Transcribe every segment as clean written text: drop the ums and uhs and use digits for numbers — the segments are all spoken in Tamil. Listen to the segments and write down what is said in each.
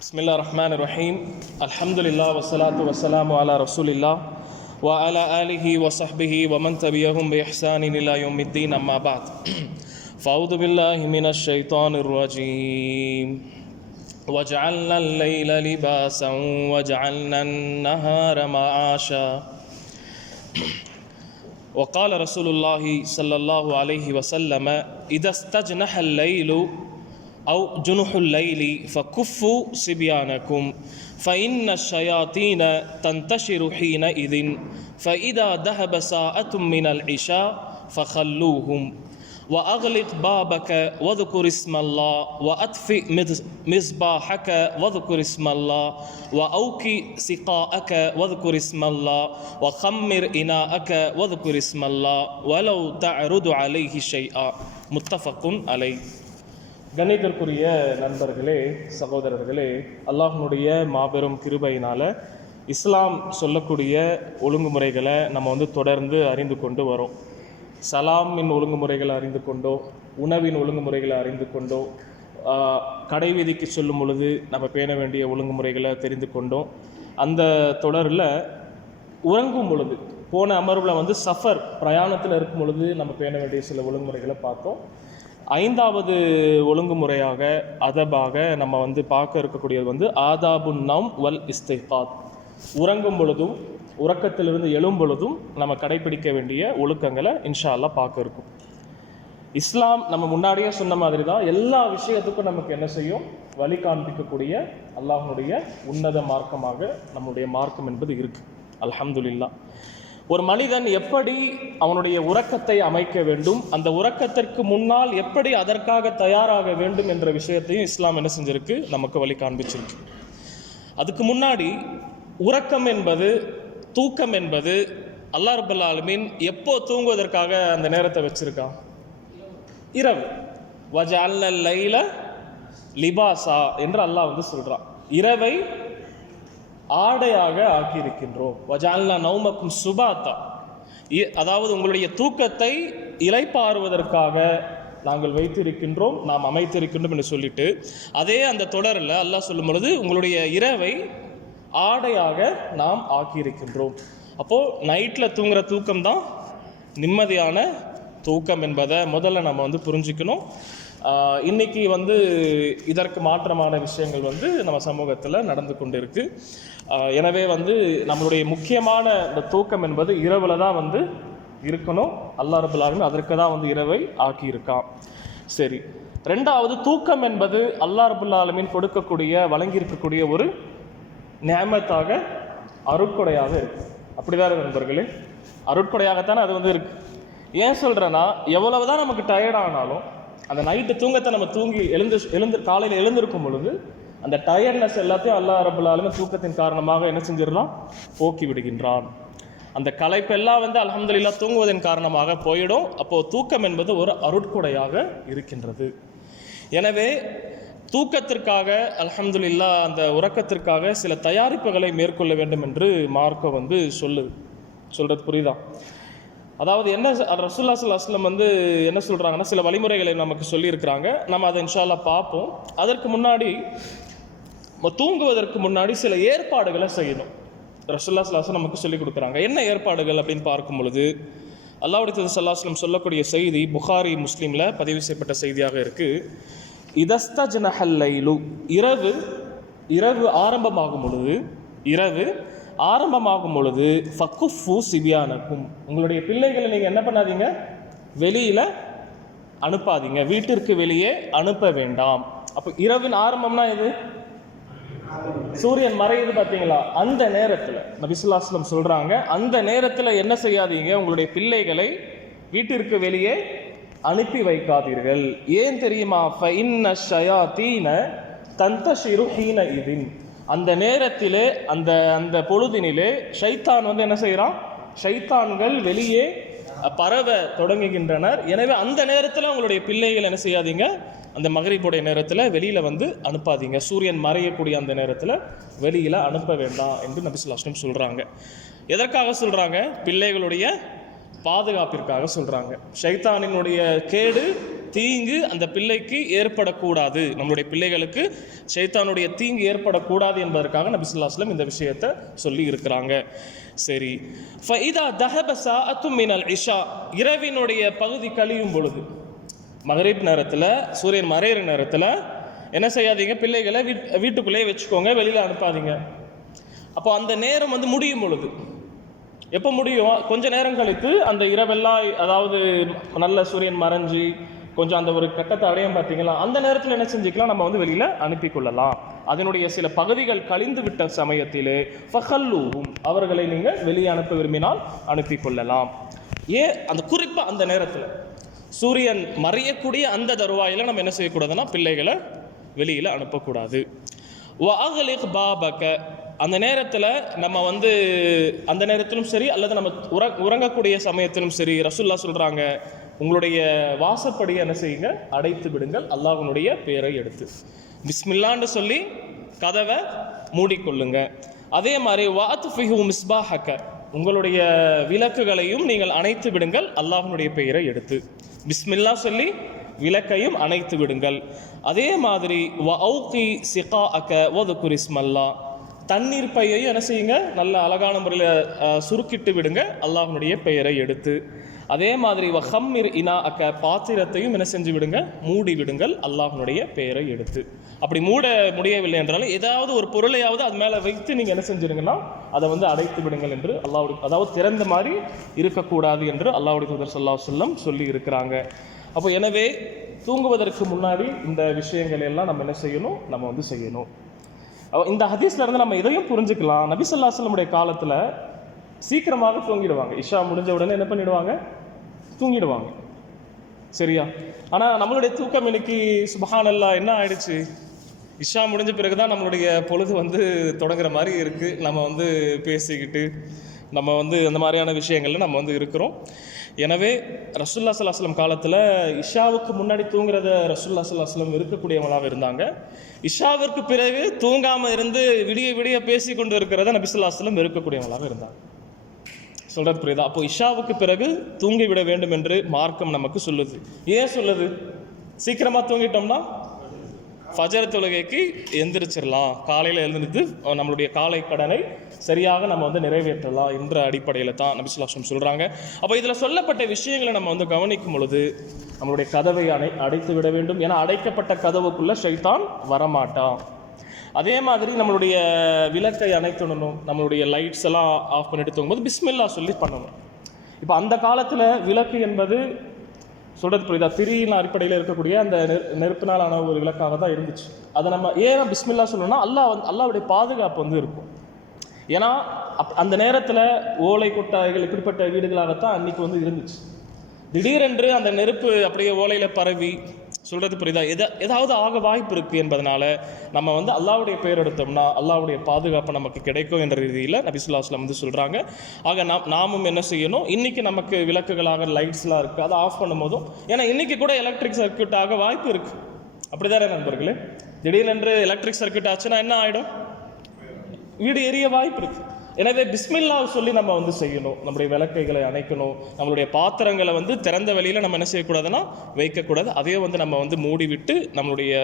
பிஸ்மில்லாஹிர் ரஹ்மானிர் ரஹீம். அல்ஹம்துலில்லாஹ் வஸ்ஸலாத்து வஸ்ஸலாமு அலா ரசூலில்லாஹ் வ அலா ஆலிஹி வ ஸஹ்பிஹி வ மன் தபியஹும் பி இஹ்சானின் இலா யௌமித்தீன். அம்மா பஅத். ஃபஅஊது பில்லாஹி மினஷ் ஷைத்தானிர் ரஜீம். வஜஅல்னல் லைல லிபாஸன் வஜஅல்னன் நஹார மஆஷா. وقال رسول الله صلى الله عليه وسلم إذا استجنح الليل أو جنح الليل فكفوا صبيانكم فإن الشياطين تنتشر حينئذ فإذا ذهب ساعة من العشاء فخلوهم وأغلق بابك واذكر اسم الله وأطفئ مصباحك واذكر اسم الله وأوكي سقاءك واذكر اسم الله وخمر إناءك واذكر اسم الله ولو تعرض عليه شيئا. متفق عليه. கணிதற்குரிய நண்பர்களே, சகோதரர்களே, அல்லாஹ்வுடைய மாபெரும் கிருபையினால இஸ்லாம் சொல்லக்கூடிய ஒழுங்குமுறைகளை நம்ம தொடர்ந்து அறிந்து கொண்டு வரோம். சலாமின் ஒழுங்குமுறைகளை அறிந்து கொண்டோ, உணவின் ஒழுங்குமுறைகளை அறிந்து கொண்டோ, கடைவீதிக்கு சொல்லும் பொழுது நம்ம பேண வேண்டிய ஒழுங்குமுறைகளை தெரிந்து கொண்டோம். அந்த தொடரில் உறங்கும் பொழுது, போன அமர்வில் சஃபர் பிரயாணத்தில் இருக்கும் பொழுது நம்ம பேண வேண்டிய சில ஒழுங்குமுறைகளை பார்த்தோம். ஐந்தாவது ஒழுங்குமுறையாக அதபாக நம்ம பார்க்க இருக்கக்கூடியது ஆதாபுன் நௌம் வல் இஸ்திகாத். உறங்கும் பொழுதும் உறக்கத்திலிருந்து எழும் பொழுதும் நம்ம கடைபிடிக்க வேண்டிய ஒழுக்கங்களை இன்ஷா அல்லாஹ் பார்க்க இருக்கும். இஸ்லாம் நம்ம முன்னாடியே சொன்ன மாதிரி தான் எல்லா விஷயத்துக்கும் நமக்கு என்ன செய்யும், வழி காண்பிக்கக்கூடிய அல்லாஹ்வுடைய உன்னத மார்க்கமாக நம்முடைய மார்க்கம் என்பது இருக்கு. அல்ஹம்துலில்லாஹ். ஒரு மனிதன் எப்படி அவனுடைய உறக்கத்தை அமைக்க வேண்டும், அந்த உறக்கத்திற்கு முன்னால் எப்படி அதற்காக தயாராக வேண்டும் என்ற விஷயத்தையும் இஸ்லாம் என்ன செஞ்சிருக்கு, நமக்கு வழி காண்பிச்சிருக்கு. அதுக்கு முன்னாடி உறக்கம் என்பது, தூக்கம் என்பது அல்லாஹ் ரப்பல் ஆலமீன் எப்போ தூங்குவதற்காக அந்த நேரத்தை வச்சிருக்கான்? இரவு. வஜஅல்னல் லைல லிபாஸா என்று அல்லாஹ் சொல்றான். இரவை ஆடையாக ஆக்கியிருக்கின்றோம். வஜஅல்னா நௌமக்கும் சுபாத்தா, அதாவது உங்களுடைய தூக்கத்தை இளைப்பாறுவதற்காக நாங்கள் வைத்திருக்கின்றோம், நாம் அமைத்திருக்கின்றோம் என்று சொல்லிட்டு, அதே அந்த தொடரில் அல்லாஹ் சொல்லும் பொழுது உங்களுடைய இரவை ஆடையாக நாம் ஆக்கியிருக்கின்றோம். அப்போது நைட்டில் தூங்குற தூக்கம் தான் நிம்மதியான தூக்கம் என்பதை முதல்ல நம்ம புரிஞ்சுக்கணும். இன்னைக்கு இதற்கு மாற்றமான விஷயங்கள் நம்ம சமூகத்தில் நடந்து கொண்டு இருக்கு. எனவே நம்மளுடைய முக்கியமான இந்த தூக்கம் என்பது இரவில் தான் இருக்கணும். அல்லாஹ் ரப்பல் ஆலமீன் அதற்கு தான் இரவை ஆக்கியிருக்கான். சரி, ரெண்டாவது, தூக்கம் என்பது அல்லாஹ் ரப்பல் ஆலமீன் கொடுக்கக்கூடிய, வழங்கியிருக்கக்கூடிய ஒரு நியமத்தாக, அருட்கொடையாக இருக்கு. அப்படிதான் நண்பர்களே, அருட்கொடையாகத்தானே அது இருக்கு. ஏன் சொல்றேன்னா, எவ்வளவுதான் நமக்கு டயர்ட் ஆனாலும் அந்த நைட்டு தூங்கத்தை நம்ம தூங்கி எழுந்து காலையில் எழுந்திருக்கும் பொழுது அந்த டயர்ட்னஸ் எல்லாத்தையும் அல்லாஹ் ரப்பல் ஆலமீன் தூக்கத்தின் காரணமாக என்ன செஞ்சிடலாம், போக்கி விடுகின்றான். அந்த களைப்பெல்லாம் அல்ஹம்துலில்லாஹ் தூங்குவதன் காரணமாக போயிடும். அப்போ தூக்கம் என்பது ஒரு அருட்கொடையாக இருக்கின்றது. எனவே தூக்கத்திற்காக அல்ஹம்துலில்லாஹ், அந்த உறக்கத்திற்காக சில தயாரிப்புகளை மேற்கொள்ள வேண்டும் என்று மார்க்கம் சொல்றது புரியுதா? அதாவது என்ன, ரசூலுல்லாஹி ஸல்லல்லாஹு அலைஹி வஸல்லம் என்ன சொல்றாங்கன்னா, சில வழிமுறைகளை நமக்கு சொல்லியிருக்கிறாங்க. நம்ம அதை இன்ஷா அல்லாஹ் பார்ப்போம். அதற்கு முன்னாடி, தூங்குவதற்கு முன்னாடி சில ஏற்பாடுகளை செய்யணும். ரசூலுல்லாஹி ஸல்லல்லாஹு அலைஹி வஸல்லம் நமக்கு சொல்லிக் கொடுக்குறாங்க. என்ன ஏற்பாடுகள் அப்படின்னு பார்க்கும் பொழுது, அல்லாஹ்வுடைய தூதர் ஸல்லல்லாஹு அலைஹி வஸல்லம் சொல்லக்கூடிய செய்தி புகாரி, முஸ்லீமில் பதிவு செய்யப்பட்ட செய்தியாக இருக்கு. இதஸ்தஜ்னஹல் லைலு, இரவு ஆரம்பமாகும் பொழுது ஃபக்குஃபு சிபியானக்கும், உங்களுடைய பிள்ளைகளை நீங்கள் என்ன பண்ணாதீங்க, வெளியில் அனுப்பாதீங்க, வீட்டிற்கு வெளியே அனுப்ப வேண்டாம். அப்போ இரவின் ஆரம்பம்னா எது? சூரியன் மறையுது பார்த்தீங்களா, அந்த நேரத்தில் நபி ஸல்லல்லாஹு அலைஹி வஸல்லம் சொல்கிறாங்க, அந்த நேரத்தில் என்ன செய்யாதீங்க, உங்களுடைய பிள்ளைகளை வீட்டிற்கு வெளியே அனுப்பி வைக்காதீர்கள். ஏன் தெரியுமா? ஃபஇன்ன ஷயாத்தீன தந்தஷிரு ஹீனஇதின், அந்த நேரத்திலே, அந்த பொழுதினிலே ஷைத்தான் என்ன செய்கிறான், ஷைத்தான்கள் வெளியே பரவ தொடங்குகின்றனர். எனவே அந்த நேரத்தில் உங்களுடைய பிள்ளைகள் என்ன செய்யாதீங்க, அந்த மகரிபுடைய நேரத்தில் வெளியில் அனுப்பாதீங்க, சூரியன் மறையக்கூடிய அந்த நேரத்தில் வெளியில் அனுப்ப வேண்டாம் என்று நபி ஸல்லல்லாஹு அலைஹி வஸல்லம் சொல்கிறாங்க. எதற்காக சொல்கிறாங்க? பிள்ளைகளுடைய பாதுகாப்பிற்காக சொல்றாங்க. ஷைத்தானினுடைய கேடு தீங்கு அந்த பிள்ளைக்கு ஏற்படக்கூடாது, நம்மளுடைய பிள்ளைகளுக்கு ஷைத்தானுடைய தீங்கு ஏற்படக்கூடாது என்பதற்காக நபி ஸல்லல்லாஹு அலைஹி வஸல்லம் இந்த விஷயத்தை சொல்லி இருக்கிறாங்க. சரி, ஃபஇதா தஹப ஸாஅத்தும் மினல் இஷா, இரவினுடைய பகுதி கழியும் பொழுது, மகரிப் நேரத்தில் சூரியன் மறையிற நேரத்தில் என்ன செய்யாதீங்க, பிள்ளைகளை வீட்டுக்குள்ளேயே வச்சுக்கோங்க, வெளியில் அனுப்பாதீங்க. அப்போ அந்த நேரம் முடியும் பொழுது, எப்போ முடியும், கொஞ்ச நேரம் கழித்து அந்த இரவெல்லாம், அதாவது நல்ல சூரியன் மறைஞ்சி கொஞ்சம் அந்த ஒரு கட்டத்தை அடையும் பார்த்தீங்களா, அந்த நேரத்தில் என்ன செஞ்சுக்கலாம், நம்ம வெளியில் அனுப்பி கொள்ளலாம். அதனுடைய சில பகுதிகள் கழிந்து விட்ட சமயத்திலே ஃபஹல்லூஹும், அவர்களை நீங்கள் வெளியே அனுப்ப விரும்பினால் அனுப்பி கொள்ளலாம். ஏன் அந்த குறிப்பாக அந்த நேரத்தில் சூரியன் மறையக்கூடிய அந்த தருவாயில் நம்ம என்ன செய்யக்கூடாதுன்னா பிள்ளைகளை வெளியில் அனுப்பக்கூடாது. வஅக்லிக் பாபக, அந்த நேரத்தில் நம்ம அந்த நேரத்திலும் சரி அல்லது நம்ம உறங்கக்கூடிய சமயத்திலும் சரி ரசூலுல்லாஹ் சொல்கிறாங்க, உங்களுடைய வாசப்படியை என்ன செய்யுங்க, அடைத்து விடுங்கள் அல்லாஹ்வுடைய பெயரை எடுத்து, பிஸ்மில்லான்னு சொல்லி கதவை மூடிக்கொள்ளுங்க. அதே மாதிரி வஅத்ஃபிஹு மிஸ்பாஹக, உங்களுடைய விளக்குகளையும் நீங்கள் அணைத்து விடுங்கள் அல்லாஹ்வுடைய பெயரை எடுத்து, பிஸ்மில்லா சொல்லி விளக்கையும் அணைத்து விடுங்கள். அதே மாதிரி வஅௌகி சிகாஅக வதுகுர் இஸ்மல்லா, தண்ணீர் பையையும் என்ன செய்யுங்க, நல்ல அழகான முறையில் சுருக்கிட்டு விடுங்க அல்லாஹ்வுடைய பெயரை எடுத்து. அதே மாதிரி வஹம்மிர் இனா அக்க, பாத்திரத்தையும் என்ன செஞ்சு விடுங்க, மூடி விடுங்கள் அல்லாஹ்வுடைய பெயரை எடுத்து. அப்படி மூட முடியவில்லை என்றாலும் ஏதாவது ஒரு பொருளையாவது அது மேலே வைத்து நீங்கள் என்ன செஞ்சிருங்கன்னா அதை அடைத்து விடுங்கள் என்று அல்லாஹ்வுடைய, அதாவது திறந்த மாதிரி இருக்கக்கூடாது என்று அல்லாஹ்வுடைய தூதர் ஸல்லல்லாஹு அலைஹி வஸல்லம் சொல்லி இருக்கிறாங்க. அப்போ எனவே தூங்குவதற்கு முன்னாடி இந்த விஷயங்கள் எல்லாம் நம்ம என்ன செய்யணும், நம்ம செய்யணும். இந்த ஹதீஸ்ல இருந்து நம்ம இதையும் புரிஞ்சுக்கலாம், நபி ஸல்லல்லாஹு அலைஹி வஸல்லம் காலத்தில் சீக்கிரமாக தூங்கிடுவாங்க, இஷா முடிஞ்ச உடனே என்ன பண்ணிடுவாங்க, தூங்கிடுவாங்க. சரியா? ஆனால் நம்மளுடைய தூக்கம் இன்னைக்கு சுப்ஹானல்லாஹ் என்ன ஆயிடுச்சு, இஷா முடிஞ்ச பிறகு தான் நம்மளுடைய பொழுது தொடங்குற மாதிரி இருக்குது. நம்ம பேசிக்கிட்டு நம்ம அந்த மாதிரியான விஷயங்கள்ல நம்ம இருக்கிறோம். எனவே ரசூலுல்லாஹி ஸல்லல்லாஹு அலைஹி வஸல்லம் காலத்தில் இஷாவுக்கு முன்னாடி தூங்குறத ரசூலுல்லாஹி ஸல்லல்லாஹு அலைஹி வஸல்லம் இருக்கக்கூடியவங்களாக இருந்தாங்க. இஷாவிற்கு பிறகு தூங்காமல் இருந்து விடிய விடிய பேசி கொண்டு இருக்கிறத நபி ஸல்லல்லாஹு அலைஹி வஸல்லம் இருக்கக்கூடியவங்களாக இருந்தாங்க. சொல்றது புரியுதா? அப்போ இஷாவுக்கு பிறகு தூங்கி விட வேண்டும் என்று மார்க்கம் நமக்கு சொல்லுது. ஏன் சொல்லுது? சீக்கிரமாக தூங்கிட்டோம்னா ஃபஜர் தொழுகைக்கு எந்திரிச்சிடலாம், காலையில் எழுந்திருந்து நம்மளுடைய காலை கடனை சரியாக நம்ம நிறைவேற்றலாம் என்ற அடிப்படையில் தான் நபி ஸல்லல்லாஹு அலைஹி வஸல்லம் சொல்கிறாங்க. அப்போ இதில் சொல்லப்பட்ட விஷயங்களை நம்ம கவனிக்கும் பொழுது நம்மளுடைய கதவை அடைத்து விட வேண்டும். ஏன்னா அடைக்கப்பட்ட கதவுக்குள்ளே ஷைத்தான் வரமாட்டான். அதே மாதிரி நம்மளுடைய விளக்கை அணைத்துடணும், நம்மளுடைய லைட்ஸ் எல்லாம் ஆஃப் பண்ணிட்டு தூங்கும்போது பிஸ்மில்லா சொல்லி பண்ணணும். இப்போ அந்த காலத்தில் விளக்கு என்பது சொல்கிறது புரியுதா, திரியின் அடிப்படையில் இருக்கக்கூடிய அந்த நெருப்பினாலான ஒரு விளக்காக தான் இருந்துச்சு. அதை நம்ம ஏன் பிஸ்மில்லா சொல்லணும்னா அல்லாஹ்வுடைய பாதுகாப்பு இருக்கும். ஏன்னா அந்த நேரத்தில் ஓலை கொட்டாய்கள் இப்படிப்பட்ட வீடுகளாகத்தான் அன்னைக்கு இருந்துச்சு. திடீரென்று அந்த நெருப்பு அப்படியே ஓலையில் பரவி, சொல்கிறது புரியுதா, ஏதாவது ஆக வாய்ப்பு இருக்குது என்பதனால நம்ம அல்லாஹ்வுடைய பெயர் எடுத்தோம்னா அல்லாஹ்வுடைய பாதுகாப்பு நமக்கு கிடைக்கும் என்ற ரீதியில் நபி ஸல்லல்லாஹு அலைஹி வஸல்லம் சொல்கிறாங்க. ஆக நாமும் என்ன செய்யணும், இன்றைக்கி நமக்கு விளக்குகளாக லைட்ஸ்லாம் இருக்குது, அதை ஆஃப் பண்ணும் போதும், ஏன்னா இன்றைக்கி கூட எலக்ட்ரிக் சர்க்யூட் ஆக வாய்ப்பு இருக்குது. அப்படி தானே நண்பர்களே? திடீரென்று எலக்ட்ரிக் சர்க்யூட் ஆச்சுன்னா என்ன ஆகிடும், வீடு எரிய வாய்ப்பு இருக்குது. எனவே பிஸ்மில்லா சொல்லி நம்ம செய்யணும், நம்முடைய விளக்கைகளை அணைக்கணும், நம்மளுடைய பாத்திரங்களை திறந்த வெளியில் நம்ம என்ன செய்யக்கூடாதுன்னா வைக்கக்கூடாது. அதையே நம்ம மூடிவிட்டு நம்மளுடைய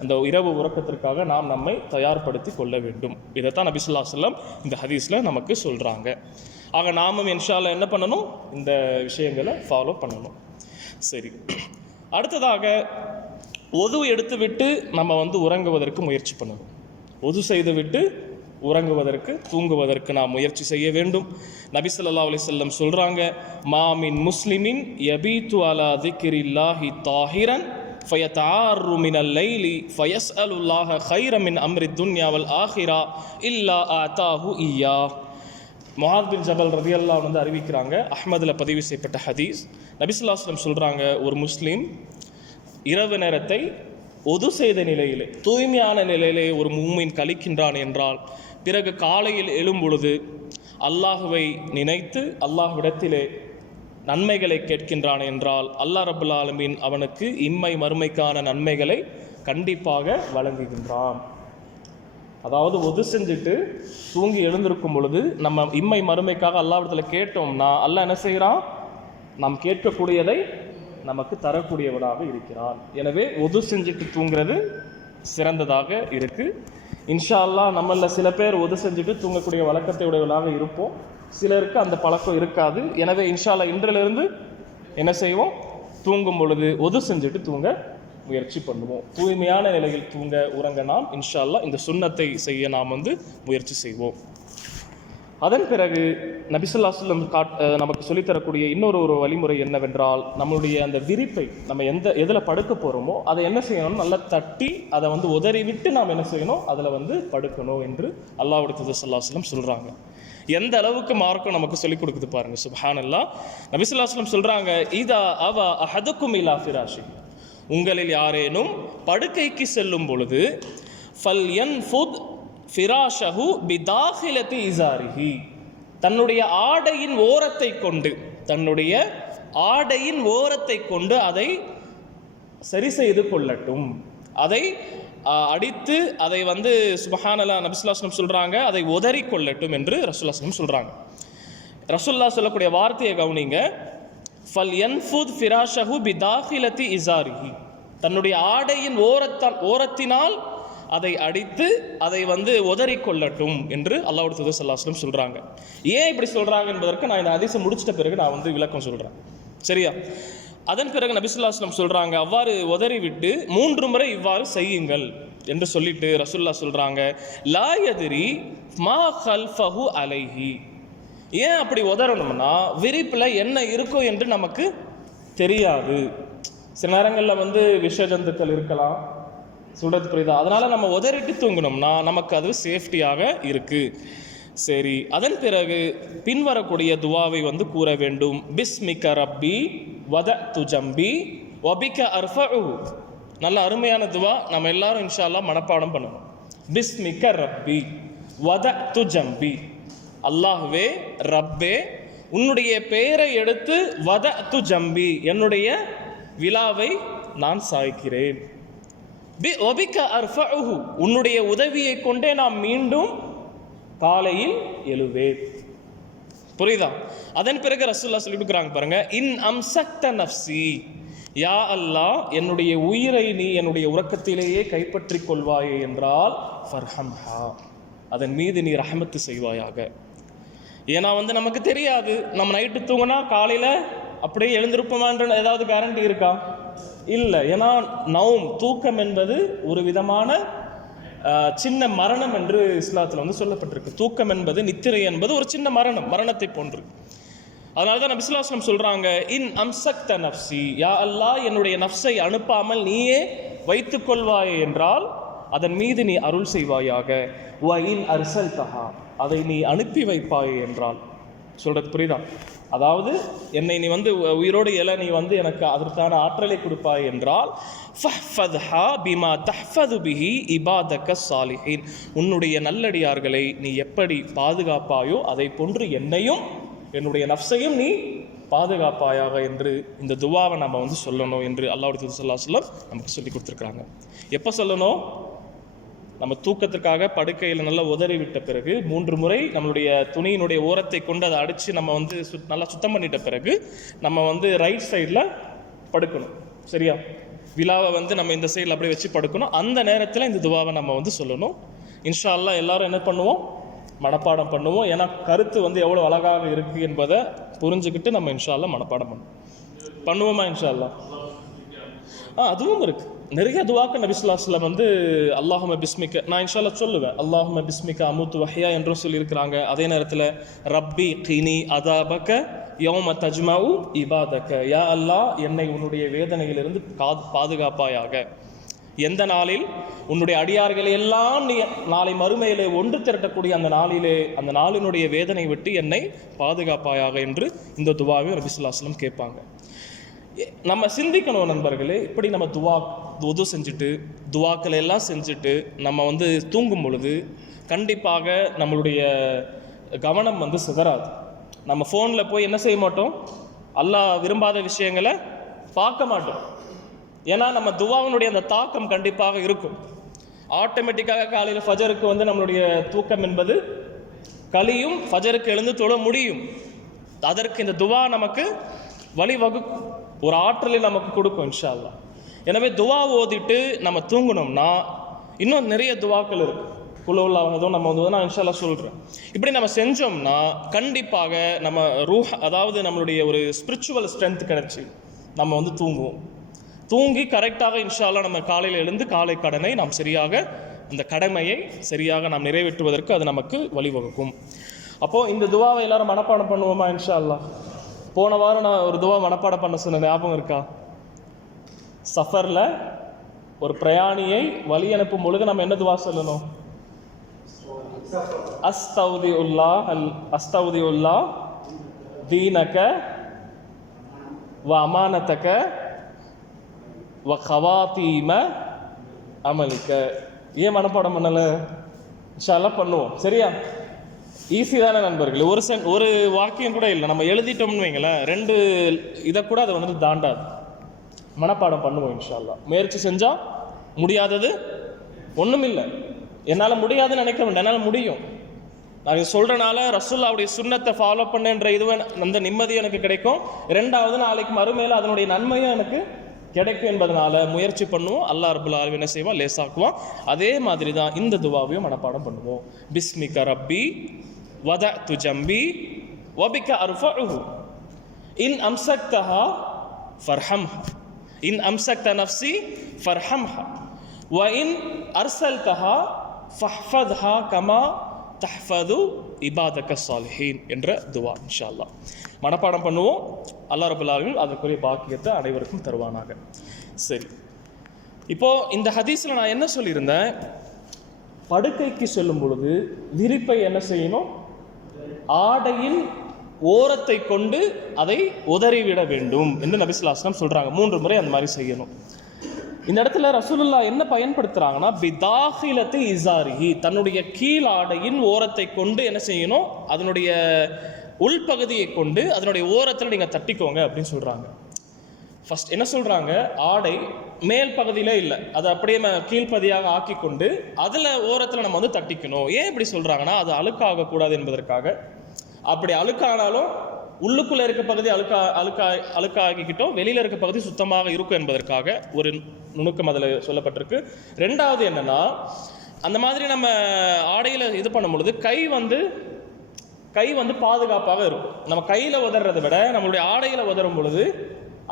அந்த இரவு உறக்கத்திற்காக நாம் நம்மை தயார்படுத்தி கொள்ள வேண்டும். இதைத்தான் நபி ஸல்லல்லாஹு அலைஹி வஸல்லம் இந்த ஹதீஸில் நமக்கு சொல்கிறாங்க. ஆக நாமும் இன்ஷா அல்லாஹ் என்ன பண்ணணும், இந்த விஷயங்களை ஃபாலோ பண்ணணும். சரி, அடுத்ததாக ஒது எடுத்து விட்டு நம்ம உறங்குவதற்கு முயற்சி பண்ணணும். ஒது செய்து விட்டு உறங்குவதற்கு தூங்குவதற்கு நாம் முயற்சி செய்ய வேண்டும். நபி ஸல்லல்லாஹு அலைஹி வஸல்லம் சொல்றாங்க, மாமின் முஸ்லிமின் யபீது அலா திக்ரில்லாஹி தாஹிரன் ஃபயதஆரு மினல் லைலி ஃபயஸ்அலுல்லாஹ கைர மின் அம்ரி துன்யா வல் ஆஹிரா இல்லா ஆதாஹு இய்யா. முஆத் பின் ஜபல் ரலியல்லாஹு அன்ஹு அறிவிக்கிறாங்க, அஹ்மதில் பதிவு செய்யப்பட்ட ஹதீஸ். நபி ஸல்லல்லாஹு அலைஹி வஸல்லம் சொல்றாங்க, ஒரு முஸ்லீம் இரவு நேரத்தை ஒது செய்த நிலையிலே, தூய்மையான நிலையிலே ஒரு மூமின் கழிக்கின்றான் என்றால், பிறகு காலையில் எழும் பொழுது அல்லாஹுவை நினைத்து அல்லாஹ்விடத்திலே நன்மைகளை கேட்கின்றான் என்றால், அல்லாஹ் ரப்பல் ஆலமீன் அவனுக்கு இம்மை மறுமைக்கான நன்மைகளை கண்டிப்பாக வழங்குகின்றான். அதாவது ஒது செஞ்சுட்டு தூங்கி எழுந்திருக்கும் பொழுது நம்ம இம்மை மறுமைக்காக அல்லாஹ்விடத்தில் கேட்டோம்னா அல்லாஹ் என்ன செய்கிறான், நாம் கேட்கக்கூடியதை நமக்கு தரக்கூடியவனாக இருக்கிறான். எனவே ஒது செஞ்சுட்டு தூங்குறது சிறந்ததாக இருக்கு. இன்ஷா அல்லாஹ் நம்மள சில பேர் ஒது செஞ்சுட்டு தூங்கக்கூடிய வழக்கத்தை உடையவர்களாக இருப்போம், சிலருக்கு அந்த பழக்கம் இருக்காது. எனவே இன்ஷா அல்லாஹ் இன்றிலிருந்து என்ன செய்வோம், தூங்கும் பொழுது ஒது செஞ்சுட்டு தூங்க முயற்சி பண்ணுவோம். தூய்மையான நிலையில் தூங்க உறங்க நாம் இன்ஷா அல்லாஹ் இந்த சுன்னத்தை செய்ய நாம் முயற்சி செய்வோம். அதன் பிறகு நபி ஸல்லல்லாஹு அலைஹி வஸல்லம் நமக்கு சொல்லித்தரக்கூடிய இன்னொரு வழிமுறை என்னவென்றால், நம்மளுடைய அந்த விரிப்பை நம்ம எதில் படுக்க போகிறோமோ அதை என்ன செய்யணும், நல்லா தட்டி அதை உதறி விட்டு நாம் என்ன செய்யணும், அதில் படுக்கணும் என்று அல்லாஹ்வுடைய தூதர் ஸல்லல்லாஹு அலைஹி வஸல்லம் சொல்கிறாங்க. எந்த அளவுக்கு மார்க்கம் நமக்கு சொல்லிக் கொடுக்குது பாருங்க, சுப்ஹானல்லாஹ். நபி ஸல்லல்லாஹு அலைஹி வஸல்லம் சொல்கிறாங்க, இதா அவ அஹதுக்கும் இலா ஃபிராஷி, உங்களில் யாரேனும் படுக்கைக்கு செல்லும் பொழுது ஃபல்யன்ஃபுத் ஃபிராஷஹு பிதாஹிலத்தி இஸாரிஹி, தன்னுடைய ஆடையின் ஓரத்தை கொண்டு அதை சரி செய்து கொள்ளட்டும், அதை அடித்து அதை சுப்ஹானல்லாஹ் நபி ஸல்லல்லாஹு அலைஹி வஸல்லம் சொல்றாங்க, அதை உதறி கொள்ளட்டும் என்று ரசூலுல்லாஹி ஸல்லல்லாஹு அலைஹி வஸல்லம் சொல்றாங்க. ரசூலுல்லாஹ் சொல்லக்கூடிய வார்த்தையை கவனிங்க, ஃபல்யன்ஃபுத் ஃபிராஷஹு பிதாஹிலத்தி இஸாரிஹி, தன்னுடைய ஆடையின் ஓரத்தினால் அதை அடித்து அதை உதறி கொள்ளட்டும் என்று அல்லாஹ்வுடைய தூதர் ஸல்லல்லாஹு அலைஹி வஸல்லம் சொல்றாங்க. ஏன் இப்படி சொல்றாங்க என்பதற்கு நான் இந்த ஹதீஸை முடிச்சிட்ட பிறகு நான் விளக்கம் சொல்றேன், சரியா? அதன் பிறகு நபி ஸல்லல்லாஹு அலைஹி வஸல்லம் சொல்றாங்க, அவ்வாறு உதறி விட்டு 3 முறை இவ்வாறு செய்யுங்கள் என்று சொல்லிட்டு ரசூலுல்லாஹ் சொல்றாங்க, லா யத்ரி மா கல்ஃபஹு அலைஹி, ஏன் அப்படி உதறணும்னா விரிப்பில் என்ன இருக்கும் என்று நமக்கு தெரியாது. சில நேரங்களில் விஷ ஜந்துக்கள் இருக்கலாம், சொல்றது புரியுதா? அதனால நம்ம உதறிட்டு தூங்கணும்னா நமக்கு அது சேஃப்டியாக இருக்கு. சரி, அதன் பிறகு பின்வரக்கூடிய துவாவை கூற வேண்டும். பிஸ்மிக ரப்பி வதஅது ஜம்பி வபிக அர்ஃபஉ, நல்ல அருமையான துவா, நம்ம எல்லாரும் இன்ஷா அல்லாஹ் மனப்பாடம் பண்ணணும். பிஸ்மிக ரப்பி வதஅது ஜம்பி, அல்லாஹ்வே ரப்பே உன்னுடைய பெயரை எடுத்து வதஅது ஜம்பி, என்னுடைய விலாவை நான் சாய்க்கிறேன். ஒபிக்க அர்ஃபஉஹு, உன்னுடைய உதவியை கொண்டே நாம் மீண்டும் காலையில் எழுவேன். புரியுதா? அதன் பிறகு ரசூலுல்லாஹ் சொல்லி கொடுக்குறாங்க பாருங்க, இன் அம்சக்த நஃப்ஸி, யா அல்லாஹ் என்னுடைய உயிரை நீ என்னுடைய உறக்கத்திலேயே கைப்பற்றிக் கொள்வாயே என்றால் ஃபர்ஹம்ஹா, அதன் மீது நீ ரஹமத்து செய்வாயாக. ஏன்னா நமக்கு தெரியாது, நம்ம நைட்டு தூங்கினா காலையில் அப்படியே எழுந்திருப்போமான்ற ஏதாவது கேரண்டி இருக்கா? இல்லை. ஏன்னா தூக்கம் என்பது ஒரு விதமான சின்ன மரணம் என்று இஸ்லாத்தில் சொல்லப்பட்டிருக்கு. தூக்கம் என்பது, நித்திரை என்பது ஒரு சின்ன மரணத்தை போன்று. அதனால தான் நபி ஸல்லல்லாஹு அலைஹி வஸல்லம் சொல்றாங்க, இன் அம்சக்த நஃப்ஸி, யா அல்லாஹ் என்னுடைய நஃப்ஸை அனுப்பாமல் நீயே வைத்துக் கொள்வாயே என்றால் அதன் மீது நீ அருள் செய்வாயாக. வ இன் அர்சல்தஹா, அதை நீ அனுப்பி வைப்பாயே என்றால், சொல்றது புரியுதா? அதாவது என்னை நீ உயிரோடு நீ எனக்கு அதற்கான ஆற்றலை கொடுப்பாய் என்றால் ஃபஹ்ஃபத்ஹா பிமா தஹ்ஃபது பிஹி இபாதக ஸாலிஹீன், உன்னுடைய நல்லடியார்களை நீ எப்படி பாதுகாப்பாயோ அதை போன்று என்னையும் என்னுடைய நஃப்ஸையும் நீ பாதுகாப்பாயாக என்று இந்த துவாவை நம்ம சொல்லணும் என்று அல்லாஹ்வுடைய தூதர் ஸல்லல்லாஹு அலைஹி வஸல்லம் நமக்கு சொல்லி கொடுத்துருக்காங்க. எப்போ சொல்லணும்? நம்ம தூக்கத்திற்காக படுக்கையில் நல்லா உதறி விட்ட பிறகு 3 முறை நம்மளுடைய துணியினுடைய ஓரத்தை கொண்டு அதை அடித்து நம்ம நல்லா சுத்தம் பண்ணிட்ட பிறகு நம்ம ரைட் சைடில் படுக்கணும், சரியா? விலாவை நம்ம இந்த சைடில் அப்படியே வச்சு படுக்கணும். அந்த நேரத்தில் இந்த துவாவை நம்ம சொல்லணும். இன்ஷா அல்லாஹ் எல்லாரும் என்ன பண்ணுவோம், மனப்பாடம் பண்ணுவோம். ஏன்னா கருத்து எவ்வளோ அழகாக இருக்குது என்பதை புரிஞ்சுக்கிட்டு நம்ம இன்ஷா அல்லாஹ் மனப்பாடம் பண்ணுவோமா இன்ஷா அல்லாஹ்? அதுவும் இருக்குது. நிறைய துவாக்கள் நபி ஸல்லல்லாஹு அலைஹி வஸல்லம் அல்லாஹும்ம பிஸ்மிக, நான் இன்ஷா அல்லாஹ் சொல்லுவேன், அல்லாஹும்ம பிஸ்மிக அமூத்து வஹ்யா என்றும் சொல்லியிருக்கிறாங்க. அதே நேரத்தில் ரப்பி கினி அதாபக யௌம தஜ்மஉ இபாதக, யா அல்லாஹ் என்னை உன்னுடைய வேதனையிலிருந்து பாதுகாப்பாயாக. எந்த நாளில் உன்னுடைய அடியார்களை எல்லாம் நீ நாளை மறுமையிலே ஒன்று திரட்டக்கூடிய அந்த நாளிலே, அந்த நாளினுடைய வேதனை விட்டு என்னை பாதுகாப்பாயாக என்று இந்த துவாவை நபி ஸல்லல்லாஹு அலைஹி வஸல்லம் கேட்பாங்க. நம்ம சிந்திக்கணும் நண்பர்களே, இப்படி நம்ம உது செஞ்சுட்டு துவாக்களை எல்லாம் செஞ்சுட்டு நம்ம தூங்கும் பொழுது கண்டிப்பாக நம்மளுடைய கவனம் சிதறாது. நம்ம ஃபோனில் போய் என்ன செய்ய மாட்டோம், அல்லாஹ் விரும்பாத விஷயங்களை பார்க்க மாட்டோம். ஏன்னா நம்ம துவாவினுடைய அந்த தாக்கம் கண்டிப்பாக இருக்கும். ஆட்டோமேட்டிக்காக காலையில் ஃபஜருக்கு நம்மளுடைய தூக்கம் என்பது கலியும், ஃபஜருக்கு எழுந்து தொழ முடியும். அதற்கு இந்த துவா நமக்கு வழிவகுக்கும், ஒரு ஆற்றலை நமக்கு கொடுக்கும் இன்ஷா அல்லாஹ். எனவே துவா ஓதிட்டு நம்ம தூங்கணும்னா இன்னும் நிறைய துவாக்கள் இருக்கு. குலவுல்லாஹதும் நம்ம வந்து நான் இன்ஷா அல்லாஹ் சொல்கிறேன். இப்படி நம்ம செஞ்சோம்னா கண்டிப்பாக நம்ம ரூஹ், அதாவது நம்மளுடைய ஒரு ஸ்பிரிச்சுவல் ஸ்ட்ரென்த் கிடைச்சி நம்ம வந்து தூங்குவோம். தூங்கி கரெக்டாக இன்ஷா அல்லாஹ் நம்ம காலையில் எழுந்து காலை கடனை நாம் சரியாக, அந்த கடமையை சரியாக நாம் நிறைவேற்றுவதற்கு அது நமக்கு வழிவகுக்கும். அப்போது இந்த துவாவை எல்லாரும் மனப்பாடம் பண்ணுவோமா இன்ஷா அல்லாஹ்? போன வாரம் நான் ஒரு துவா மனப்பாடம் பண்ண சொன்ன ஞாபகம் இருக்கா? சஃபரில் ஒரு பிரயாணியை வழி அனுப்பும் பொழுது நம்ம என்ன துவா சொல்லணும்? அஸ்தௌதியுல்லா தீனக வ அமானதக வ கவாதீம அமலிக்க. ஏன் மனப்பாடம் பண்ணல? இன்ஷா அல்லாஹ் பண்ணுவோம். சரியா? ஈஸி தானே நண்பர்கள். ஒரு வாக்கியம் கூட இல்லை, நம்ம எழுதிட்டோம்னு வைங்களேன், 2 இதை கூட அதை வந்து தாண்டாது. மனப்பாடம் பண்ணுவோம் இன்ஷா அல்லாஹ். முயற்சி செஞ்சால் முடியாதது ஒன்றும் இல்லை. என்னால் முடியாதுன்னு நினைக்க வேண்டாம், என்னால் முடியும். நான் இது சொல்கிறனால ரசூலுல்லாஹ்வுடைய சுன்னத்தை ஃபாலோ பண்ணேன்ற இதுவே அந்த நிம்மதியும் எனக்கு கிடைக்கும். 2வது நாளைக்கு மறுமையில் அதனுடைய நன்மையும் எனக்கு கிடைக்கும் என்பதனால முயற்சி பண்ணுவோம். அல்லாஹ் ரப்புல் ஆலமீன் என்ன செய்வான்? லேசாக்குவான். அதே மாதிரி தான் இந்த துவாவையும் மனப்பாடம் பண்ணுவோம். பிஸ்மிக ரப்பி வதஅது ஜம்பி வபிக அர்ஃபஉஹு இன் அம்சக்தஹா ஃபர்ஹம்ஹா இன் அம்சக்த நஃப்ஸி ஃபர்ஹம்ஹா வ இன் அர்சல்தஹா ஃபஹ்ஃபத்ஹா கமா தஹ்ஃபது இபாதக ஸாலிஹீன் என்ற துவா இன்ஷா அல்லாஹ் மனப்பாடம் பண்ணுவோம். அல்லாஹ் ரப்பல் ஆலமீன் அதற்குரிய பாக்கியத்தை அனைவருக்கும் தருவானாக. சரி, இப்போது இந்த ஹதீஸில் நான் என்ன சொல்லியிருந்தேன்? படுக்கைக்கு செல்லும் பொழுது விரிப்பை என்ன செய்யணும்? ஆடையின் ஓரத்தை கொண்டு அதை உதறிவிட வேண்டும் என்று நபி ஸல்லல்லாஹு அலைஹி வஸல்லம் சொல்கிறாங்க. 3 முறை அந்த மாதிரி செய்யணும். இந்த இடத்துல ரசூலுல்லாஹ் என்ன பயன்படுத்துகிறாங்கன்னா, பிதாஹிலத்து இசாரிஹி, தன்னுடைய கீழ் ஆடையின் ஓரத்தை கொண்டு என்ன செய்யணும்? அதனுடைய உள்பகுதியை கொண்டு அதனுடைய ஓரத்தில் நீங்கள் தட்டிக்கோங்க அப்படின்னு சொல்கிறாங்க. ஃபர்ஸ்ட் என்ன சொல்கிறாங்க? ஆடை மேல் பகுதியிலே இல்லை, அதை அப்படியே கீழ்ப்பதியாக ஆக்கி கொண்டு அதில் ஓரத்தில் நம்ம வந்து தட்டிக்கணும். ஏன் இப்படி சொல்கிறாங்கன்னா, அது அழுக்காகக்கூடாது என்பதற்காக. அப்படி அழுக்கானாலும் உள்ளுக்குள்ளே இருக்க பகுதி அழுக்காகிக்கிட்டோம், வெளியில் இருக்க பகுதி சுத்தமாக இருக்கும் என்பதற்காக ஒரு நுணுக்கம் அதில் சொல்லப்பட்டிருக்கு. 2வது என்னன்னா, அந்த மாதிரி நம்ம ஆடையில் இது பண்ணும் பொழுது கை வந்து பாதுகாப்பாக இருக்கும். நம்ம கையில் உதறதை விட நம்மளுடைய ஆடையில் உதறும் பொழுது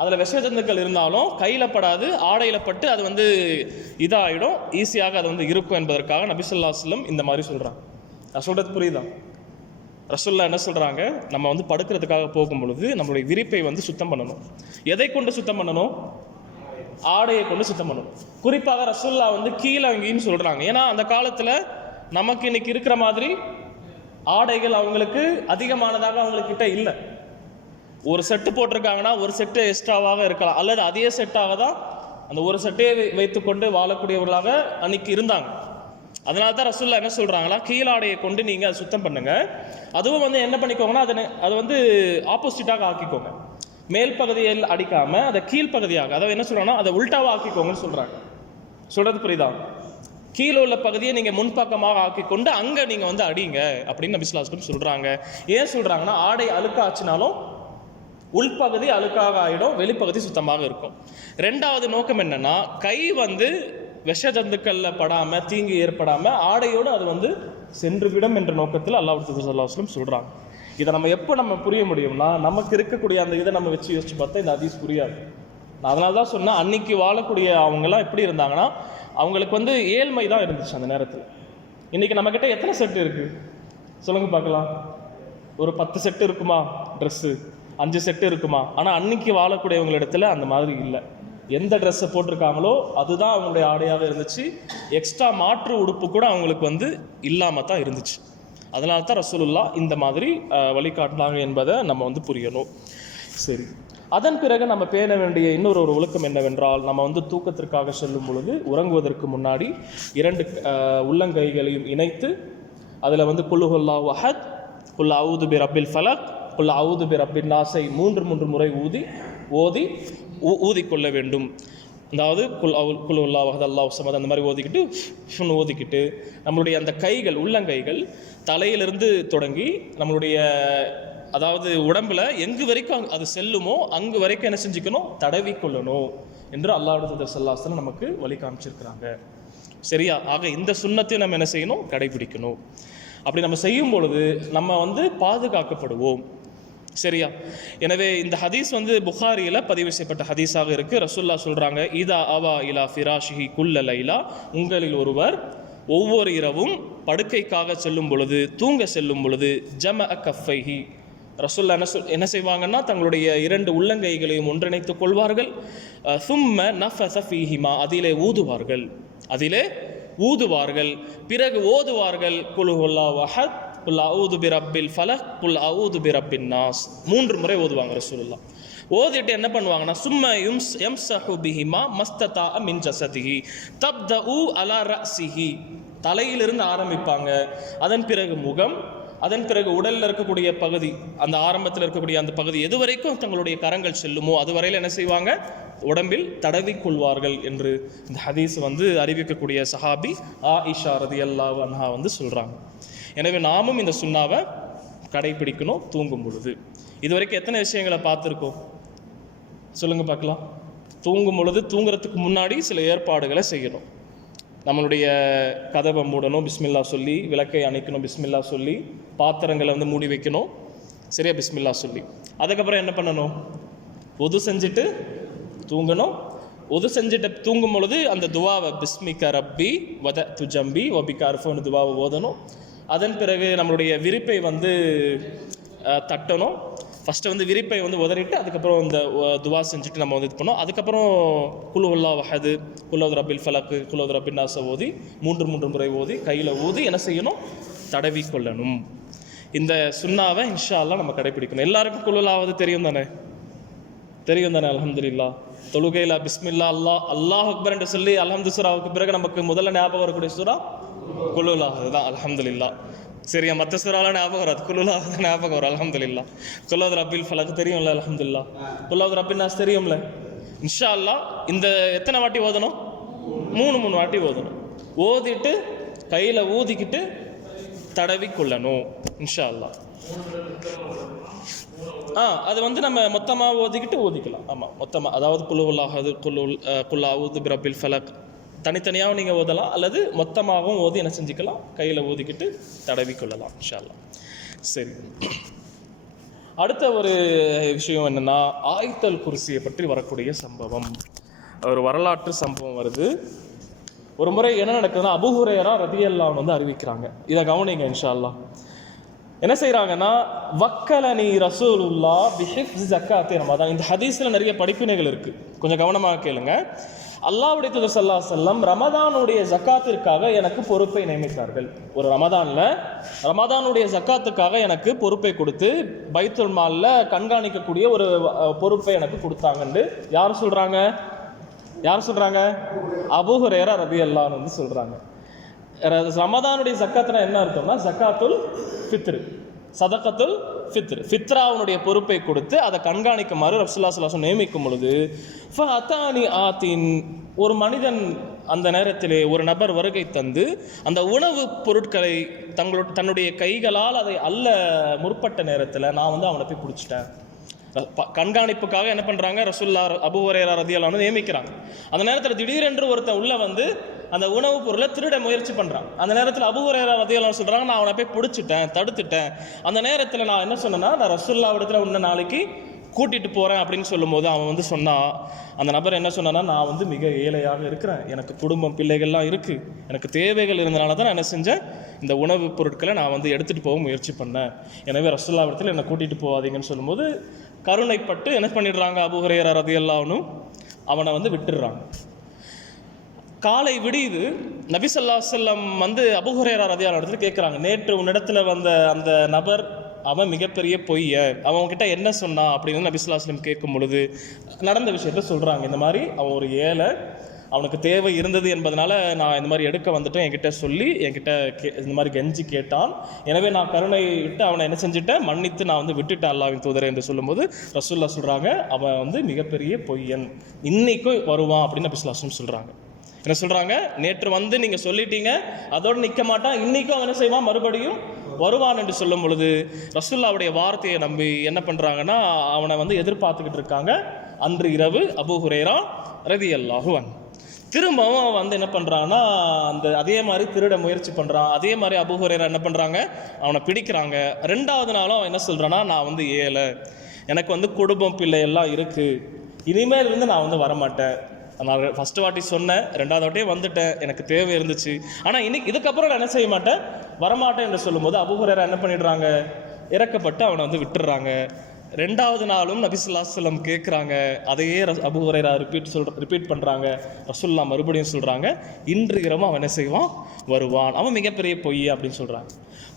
அதில் விஷஜந்துக்கள் இருந்தாலும் கையில் படாது, ஆடையில் பட்டு அது வந்து இதாகிடும், ஈஸியாக அது வந்து இருக்கும் என்பதற்காக நபி ஸல்லல்லாஹு அலைஹி வஸல்லம் இந்த மாதிரி சொல்கிறாங்க. நான் சொல்கிறது புரியுதா? ரசூலுல்லாஹ் என்ன சொல்கிறாங்க? நம்ம வந்து படுக்கிறதுக்காக போகும் பொழுது நம்மளுடைய விரிப்பை வந்து சுத்தம் பண்ணணும். எதை கொண்டு சுத்தம் பண்ணணும்? ஆடையை கொண்டு சுத்தம் பண்ணணும். குறிப்பாக ரசூலுல்லாஹ் வந்து கீழே அங்கேன்னு சொல்கிறாங்க. ஏன்னா அந்த காலத்தில் நமக்கு இன்னைக்கு இருக்கிற மாதிரி ஆடைகள் அவங்களுக்கு அதிகமானதாக அவங்கக்கிட்ட இல்லை. ஒரு செட்டு போட்டிருக்காங்கன்னா ஒரு செட்டு எக்ஸ்ட்ராவாக இருக்கலாம், அல்லது அதே செட்டாக தான் அந்த ஒரு செட்டையை வைத்துக்கொண்டு வாழக்கூடியவர்களாக அன்னைக்கு இருந்தாங்க. அதனால தான் ரசூலுல்லாஹ் என்ன சொல்கிறாங்களா, கீழாடையை கொண்டு நீங்கள் அதை சுத்தம் பண்ணுங்கள். அதுவும் வந்து என்ன பண்ணிக்கோங்கன்னா, அது வந்து ஆப்போசிட்டாக ஆக்கிக்கோங்க. மேல் பகுதியில் அடிக்காமல் அதை கீழ்ப்பகுதியாக, அதாவது என்ன சொல்கிறாங்கன்னா அதை உல்டாவாக ஆக்கிக்கோங்கன்னு சொல்கிறாங்க. சொல்கிறது புரியுதா? கீழே உள்ள பகுதியை நீங்கள் முன்பக்கமாக ஆக்கி கொண்டு அங்கே நீங்கள் வந்து அடிங்க அப்படின்னு நபி ஸல்லல்லாஹு அலைஹி வஸல்லம் சொல்கிறாங்க. ஏன் சொல்கிறாங்கன்னா, ஆடை அழுக்காச்சுனாலும் உள்பகுதி அழுக்காக ஆகிடும், வெளிப்பகுதி சுத்தமாக இருக்கும். 2வது நோக்கம் என்னென்னா, கை வந்து விஷஜந்துக்களில் படாமல் தீங்கு ஏற்படாமல் ஆடையோடு அது வந்து சென்று விடும் என்ற நோக்கத்தில் அல்லாஹ் ஸல்லல்லாஹு அலைஹி வஸல்லம் சொல்கிறாங்க. இதை நம்ம புரிய முடியும்னா, நமக்கு இருக்கக்கூடிய அந்த இதை நம்ம வச்சு யோசிச்சு பார்த்தா இந்த ஹதீஸ் புரியாது. நான் அதனால தான் சொன்னேன், அன்னைக்கு வாழக்கூடிய அவங்கெல்லாம் எப்படி இருந்தாங்கன்னா, அவங்களுக்கு வந்து ஏழ்மை தான் இருந்துச்சு அந்த நேரத்தில். இன்றைக்கி நம்மக்கிட்ட எத்தனை செட்டு இருக்குது சொல்லுங்கள் பார்க்கலாம்? ஒரு 10 செட்டு இருக்குமா? ட்ரெஸ்ஸு 5 செட்டு இருக்குமா? ஆனால் அன்னைக்கு வாழக்கூடியவங்களிடத்துல அந்த மாதிரி இல்லை. எந்த ட்ரெஸ்ஸை போட்டிருக்காங்களோ அதுதான் அவங்களுடைய ஆடையாக இருந்துச்சு. எக்ஸ்ட்ரா மாற்று உடுப்பு கூட அவங்களுக்கு வந்து இல்லாமல் தான் இருந்துச்சு. அதனால தான் ரசூலுல்லாஹ் இந்த மாதிரி வழிகாட்டினாங்க என்பதை நம்ம வந்து புரியணும். சரி, அதன் பிறகு நம்ம பேண வேண்டிய இன்னொரு ஒழுக்கம் என்னவென்றால், நம்ம வந்து தூக்கத்திற்காக செல்லும் பொழுது உறங்குவதற்கு முன்னாடி 2 உள்ளங்கைகளையும் இணைத்து அதில் வந்து குல் ஹுவல்லாஹு அஹத், குல் அஊது பி ரப்பில் ஃபலக், குல் அஊது பி ரப்பின் நாஸை 3 முறை ஊதிக்கொள்ள வேண்டும். அதாவது குல் ஹுவல்லாஹு அஹத் அல்லாஹு ஸமத் அந்த மாதிரி ஓதிக்கிட்டு நம்மளுடைய அந்த கைகள், உள்ளங்கைகள் தலையிலிருந்து தொடங்கி நம்மளுடைய அதாவது உடம்புல எங்கு வரைக்கும் அது செல்லுமோ அங்கு வரைக்கும் என்ன செஞ்சுக்கணும், தடவி கொள்ளணும் என்று அல்லாஹ்வுடைய தூதர் ஸல்லல்லாஹு அலைஹி வஸல்லம் நமக்கு வழி காமிச்சிருக்கிறாங்க. சரியா? ஆக இந்த சுன்னத்தை நம்ம என்ன செய்யணும், கடைபிடிக்கணும். அப்படி நம்ம செய்யும் பொழுது நம்ம பாதுகாக்கப்படுவோம். சரியா? எனவே இந்த ஹதீஸ் புகாரியில் பதிவு செய்யப்பட்ட ஹதீஸாக இருக்கு. ரசூலுல்லாஹ் சொல்றாங்க, இதா அவா இலா ஃபிராஷிஹி குல்ல லைலா, உங்களில் ஒருவர் ஒவ்வொரு இரவும் படுக்கைக்காக செல்லும் பொழுது, தூங்க செல்லும் பொழுது, ஜமஅ கஃபைஹி, ரசூலுல்லாஹ் என்ன செய்வாங்கன்னா தங்களுடைய 2 உள்ளங்கைகளையும் ஒன்றிணைத்துக் கொள்வார்கள். சும்ம நஃபஸ ஃபீஹிமா, அதிலே ஊதுவார்கள். பிறகு ஓதுவார்கள், குல் ஹுவல்லாஹு அஹத், குல் அஊது பிரப்பில் ஃபலக், குல் அஊது பிரப்பின் நாஸ். 3 முறை ஓதுவாங்க ரசூலுல்லாஹ். ஓதிட்டு என்ன பண்ணுவாங்கன்னா, சும்ம யம்ஸஹு பிஹிமா மஸ்ததா மின் ஜஸதிஹி தப்தஉ அலா ரஸிஹி, தலையிலிருந்து ஆரம்பிப்பாங்க. அதன் பிறகு முகம், அதன் பிறகு உடலில் இருக்கக்கூடிய பகுதி, அந்த ஆரம்பத்தில் இருக்கக்கூடிய அந்த பகுதி எது வரைக்கும் தங்களுடைய கரங்கள் செல்லுமோ அதுவரையில் என்ன செய்வாங்க, உடம்பில் தடவிக்கொள்வார்கள் என்று இந்த ஹதீஸ் அறிவிக்கக்கூடிய சஹாபி ஆயிஷா ரதியல்லாஹு அன்ஹா சொல்கிறாங்க. எனவே நாமும் இந்த சுன்னாவை கடைபிடிக்கணும் தூங்கும் பொழுது. இதுவரைக்கும் எத்தனை விஷயங்களை பார்த்துருக்கோம் சொல்லுங்க பார்க்கலாம். தூங்கும் பொழுது, தூங்குறதுக்கு முன்னாடி சில ஏற்பாடுகளை செய்யணும். நம்மளுடைய கதவை மூடணும், பிஸ்மில்லா சொல்லி, விளக்கை அணைக்கணும், பிஸ்மில்லா சொல்லி, பாத்திரங்களை மூடி வைக்கணும், சரியா, பிஸ்மில்லா சொல்லி. அதுக்கப்புறம் என்ன பண்ணணும், ஒது செஞ்சுட்டு தூங்கணும். ஒது செஞ்சுட்டு தூங்கும் பொழுது அந்த துவாவை பிஸ்மிக ரப்பி வத துஜம்பி வபிக அர்ஃபோன்னு துவாவை ஓதணும். அதன் பிறகு நம்மளுடைய விரிப்பை தட்டணும். ஃபஸ்ட்டு விரிப்பை உதறிட்டு அதுக்கப்புறம் இந்த துவா செஞ்சுட்டு நம்ம இது பண்ணோம். அதுக்கப்புறம் குல் ஹுவல்லாஹு அஹத், குல் அஊது ரப்பில் ஃபலக், குல் அஊது ரப்பின் நாஸ் ஓதி 3 முறை ஓதி கையில் ஊதி என்ன செய்யணும், தடவி கொள்ளணும். இந்த சுன்னாவை இன்ஷா அல்லாஹ் நம்ம கடைபிடிக்கணும். எல்லாருக்கும் குல் ஹுவல்லாஹு தெரியும் தானே? அல்ஹம்துலில்லாஹ். தொழுகையில் பிஸ்மில்லா அல்லாஹ் அக்பர் என்று சொல்லி அல்ஹம்து சூராவுக்கு பிறகு நமக்கு முதல்ல ஞாபகம் வரக்கூடிய சூரா குல் ஹுவல்லாஹு தான், அல்ஹம்துலில்லாஹ். சரியா? மற்ற சூறாலாம் ஞாபகம் வராது, குல் ஹுவல்லாஹு தான் ஞாபகம் வரும், அல்ஹம்துலில்லாஹ். குல் அஊது ரப்பில் ஃபலக் தெரியும்ல, அல்ஹம்துலில்லாஹ். குல் அஊது ரப்பின் நாஸ் தெரியும்ல. இன்ஷா அல்லாஹ் இந்த எத்தனை வாட்டி ஓதணும், 3 வாட்டி ஓதணும். ஓதிட்டு கையில் ஊதிக்கிட்டு தடவி கொள்ளணும் இன்ஷா அல்லாஹ். அது நம்ம மொத்தமாக ஓதிக்கலாம். ஆமாம், மொத்தமாக, அதாவது குல் ஹுவல்லாஹு அஹத், குல் அஊது பிரப்பில் ஃபலக் தனித்தனியாகவும் நீங்கள் ஓதலாம், அல்லது மொத்தமாகவும் ஓதி என்ன செஞ்சுக்கலாம், கையில் ஊதிக்கிட்டு தடவி கொள்ளலாம் இன்ஷா அல்லாஹ். சரி, அடுத்த ஒரு விஷயம் என்னென்னா, ஆயத்துல் குர்சியை பற்றி வரக்கூடிய சம்பவம், ஒரு வரலாற்று சம்பவம் வருது. ஒரு முறை என்ன நடக்குதுன்னா, அபூ ஹுரைரா ரலியல்லாஹு அன்ஹு அறிவிக்கிறாங்க. இதை கவனிங்க இன்ஷா அல்லாஹ். என்ன செய்கிறாங்கன்னா, வக்கலனி ரசூலுல்லாஹ் பிஹிஃப்ஸ் ஜக்காத்தி ரமதான். இந்த ஹதீஸில் நிறைய படிப்பினைகள் இருக்குது, கொஞ்சம் கவனமாக கேளுங்க. அல்லாஹ்வுடைய தூதர் ஸல்லல்லாஹு அலைஹி வஸல்லம் ரமதானுடைய ஜக்காத்திற்காக எனக்கு பொறுப்பை நியமித்தார்கள். ஒரு ரமதானுடைய ஜக்காத்துக்காக எனக்கு பொறுப்பை கொடுத்து பைத்துல் மால்ல கண்காணிக்கக்கூடிய ஒரு பொறுப்பை எனக்கு கொடுத்தாங்கன்னு யார் சொல்கிறாங்க? அபூ ஹுரைரா ரலியல்லாஹு அன்ஹு சொல்கிறாங்க. ரமதானுடைய ஜக்காத்னா என்ன அர்த்தம்னா, ஜக்காத்துல் ஃபித்ர், சதகத்துல் ஃபித்ர், ஃபித்ராவுடைய பொறுப்பை கொடுத்து அதை கண்காணிக்குமாறு ரசூலுல்லாஹி ஸல்லல்லாஹு அலைஹி வஸல்லம் நியமிக்கும் பொழுது, ஃபஅதானி ஆத்தின், ஒரு மனிதன் அந்த நேரத்திலே, ஒரு நபர் வருகை தந்து அந்த உணவுப் பொருட்களை தன்னுடைய கைகளால் அதை அல்ல முற்பட்ட நேரத்தில் நான் அவனை போய் பிடிச்சிட்டேன். கண்காணிப்புக்காக என்ன பண்ணுறாங்க, ரசூலுல்லாஹ் அபூ ஹுரைரா ரலியல்லாஹு அன்ஹு நியமிக்கிறாங்க. அந்த நேரத்தில் திடீரென்று ஒருத்தன் உள்ள அந்த உணவுப் பொருளை திருட முயற்சி பண்ணுறான். அந்த நேரத்தில் அபூ ஹுரைரா ரலியல்லாஹு அன்ஹு சொல்கிறாங்க, நான் அவனை போய் பிடிச்சிட்டேன், தடுத்துட்டேன். அந்த நேரத்தில் நான் என்ன சொன்னேன்னா, நான் ரசூலுல்லாஹ் இடத்துல உன்னை நாளைக்கு கூட்டிகிட்டு போகிறேன் அப்படின்னு சொல்லும்போது அவன் சொன்னான், அந்த நபர் என்ன சொன்னான்னா, நான் மிக ஏழையாக இருக்கிறேன், எனக்கு குடும்பம் பிள்ளைகள்லாம் இருக்குது, எனக்கு தேவைகள் இருந்தனால தான் நான் என்ன செஞ்சேன், இந்த உணவுப் பொருட்களை நான் எடுத்துகிட்டு போக முயற்சி பண்ணேன். எனவே ரசூலுல்லாஹ் இடத்துல என்னை கூட்டிகிட்டு போகாதீங்கன்னு சொல்லும்போது கருணைப்பட்டு என்ன பண்ணிடுறாங்க, அபூ ஹுரைரா ரலியல்லாஹு அன்ஹு அவனை விட்டுடுறாங்க. காலை விடியுது. நபி ஸல்லல்லாஹு அலைஹி வஸல்லம் அபூ ஹுரைரா ரலியல்லாஹு அன்ஹு கேட்குறாங்க, நேற்று உன்னிடத்துல வந்த அந்த நபர் அவன் மிகப்பெரிய பொய்யன், அவன்கிட்ட என்ன சொன்னான் அப்படின்னு நபி ஸல்லல்லாஹு அலைஹி வஸல்லம் கேட்கும் பொழுது நடந்த விஷயத்த சொல்கிறாங்க. இந்த மாதிரி அவன் ஒரு ஏழை, அவனுக்கு தேவை இருந்தது என்பதனால நான் இந்த மாதிரி எடுக்க வந்துட்டேன், என்கிட்ட சொல்லி என்கிட்ட இந்த மாதிரி கெஞ்சி கேட்டான், எனவே நான் கருணை விட்டு அவனை என்ன செஞ்சுட்டேன், மன்னித்து நான் விட்டுட்டேன் அல்லாஹ்வின் தூதரே என்று சொல்லும்போது ரசூலுல்லாஹ் சொல்கிறாங்க, அவன் மிகப்பெரிய பொய்யன், இன்னைக்கும் வருவான் அப்படின்னு நபி ஸல்லல்லாஹு அலைஹி வஸல்லம் சொல்கிறாங்க. என்ன சொல்றாங்க, நேற்று வந்து நீங்க சொல்லிட்டீங்க, அதோடு நிற்க மாட்டான், இன்னைக்கும் அவன் என்ன செய்வான், மறுபடியும் வருவான் என்று சொல்லும் பொழுது ரசூலுல்லாவுடைய வார்த்தையை நம்பி என்ன பண்றாங்கன்னா அவனை வந்து எதிர்பார்த்துக்கிட்டு இருக்காங்க. அன்று இரவு அபூ ஹுரைரா ரலியல்லாஹு அன்ஹு திரும்பவும் அவன் வந்து என்ன பண்றான்னா அதே மாதிரி திருட முயற்சி பண்றான். அதே மாதிரி அபூ ஹுரைரா என்ன பண்றாங்க, அவனை பிடிக்கிறாங்க. ரெண்டாவது நாளும் அவன் என்ன சொல்றான்னா, நான் வந்து ஏழை, எனக்கு வந்து குடும்பம் பிள்ளை எல்லாம் இருக்கு, இனிமேல் இருந்து நான் வந்து வரமாட்டேன். நான் ஃபர்ஸ்ட் வாட்டி சொன்னேன், ரெண்டாவது வாட்டியே வந்துட்டேன், எனக்கு தேவை இருந்துச்சு, ஆனால் இன்னைக்கு இதுக்கப்புறம் நான் என்ன செய்ய மாட்டேன், வரமாட்டேன் என்று சொல்லும்போது அபூ ஹுரைரா என்ன பண்ணிடுறாங்க, இறக்கப்பட்டு அவனை வந்து விட்டுடுறாங்க. ரெண்டாவது நாளும் நபி ஸல்லல்லாஹு அலைஹி வஸல்லம் கேட்குறாங்க, அதையே அபூ ஹுரைரா ரிப்பீட் பண்ணுறாங்க. ரசூலுல்லாஹ் மறுபடியும் சொல்கிறாங்க, இன்று இரவும் அவன் என்ன செய்வான், வருவான், அவன் மிகப்பெரிய பொய் அப்படின்னு சொல்கிறாங்க.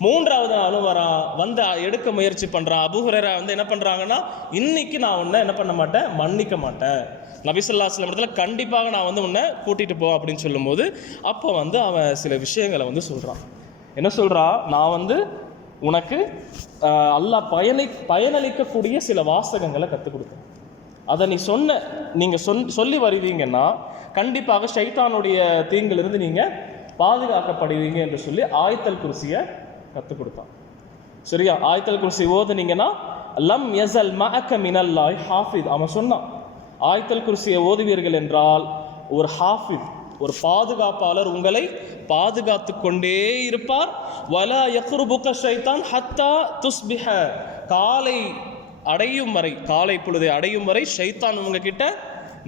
மூன்றாவது நாளும் வரான், வந்து எடுக்க முயற்சி பண்ணுறான். அபூ ஹுரைரா வந்து என்ன பண்ணுறாங்கன்னா, இன்னைக்கு நான் உன்னை என்ன பண்ண மாட்டேன், மன்னிக்க மாட்டேன், நபி ஸல்லல்லாஹு அலைஹி வஸல்லம் கண்டிப்பாக நான் வந்து உன்னை கூட்டிகிட்டு போ அப்படின்னு சொல்லும்போது அப்போ வந்து அவன் சில விஷயங்களை வந்து சொல்கிறான். என்ன சொல்கிறா, நான் வந்து உனக்கு அல்லாஹ் பயனளிக்கக்கூடிய சில வாசகங்களை கற்றுக் கொடுத்தேன், அதை நீ நீங்கள் சொல்லி வருவீங்கன்னா கண்டிப்பாக ஷைத்தானுடைய தீங்கிலிருந்து நீங்கள் பாதுகாக்கப்படுவீங்க என்று சொல்லி ஆயத்தல் குர்சியை கற்றுக் கொடுத்தான். சரியா, ஆயத்தல் குர்சி ஓதுனீங்கன்னா லம் யஸல் மஅக மினல்லாஹி ஹாஃபிஸ். அவன் சொன்னான், ஆயத்தல் குர்சியை ஓதுவீர்கள் என்றால் ஒரு ஹாஃபிஸ், ஒரு பாதுகாப்பாளர் உங்களை பாதுகாத்து கொண்டே இருப்பார். வலா யக்ருபுக ஷைத்தான் ஹத்தா துஸ்பிஹ, காலை அடையும் வரை, காலை பொழுதை அடையும் வரை ஷைத்தான் உங்ககிட்ட